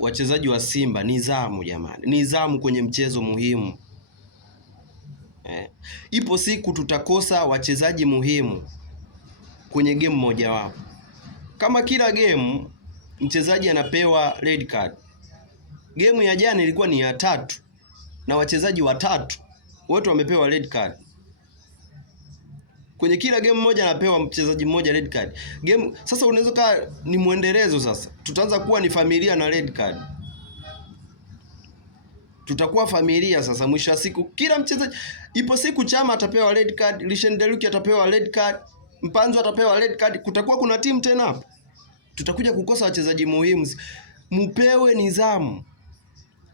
wachezaji wa Simba, nidhamu jamani, nidhamu kwenye mchezo muhimu. Ipo siku tutakosa wachezaji muhimu kwenye game moja wapo. Kama kila game mchezaji anapewa red card, game ya jana ilikuwa ni ya 3 na wachezaji watatu wote wamepewa red card. Kwenye kila game moja anapewa mchezaji mmoja red card. Sasa unaweza kaa ni muendelezo. Sasa tutaanza kuwa ni familia na red card. Tutakuwa familia sasa, mwisho wa siku kila mchezaji, ipo siku Chama atapewa red card, Lishendeluki atapewa red card, Mpanzu atapewa red card, kutakuwa kuna timu tena hapo. Tutakuja kukosa wachezaji muhimu. Mpewe nidhamu.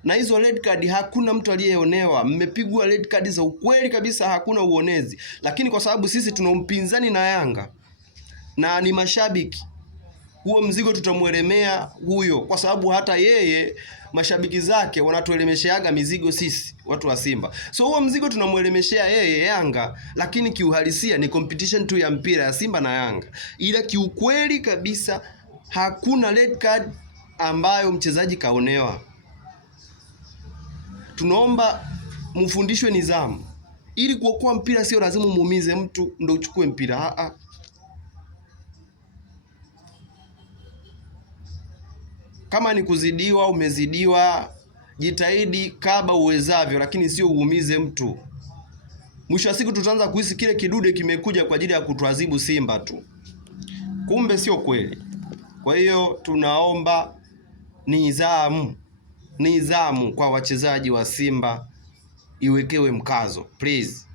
Na hizo red card hakuna mtu aliyeonewa. Mmepigwa red card za ukweli kabisa, hakuna uonezi. Lakini kwa sababu sisi tuna mpinzani na Yanga na ni mashabiki, huo mzigo tutamuelemea huyo, kwa sababu hata yeye mashabiki zake wanatuelemesheaga mizigo sisi watu wa Simba. So huo mzigo tunamuelemeshea yeye Yanga, lakini kiuhalisia ni competition tu ya mpira ya Simba na Yanga. Ila kiukweli kabisa hakuna red card ambayo mchezaji kaonewa. Tunaomba mfundishwe nidhamu. Ili kuokoa mpira sio lazima muumize mtu ndio uchukue mpira. Kama ni kuzidiwa, umezidiwa, jitahidi kaba uwezavyo, lakini sio uumize mtu. Mwisho wa siku tutaanza kuhisi kile kidude kimekuja kwa ajili ya kutuadhibu Simba tu. Kumbe sio kweli. Kwa hiyo tunaomba nidhamu kwa wachezaji wa Simba iwekewe mkazo, please.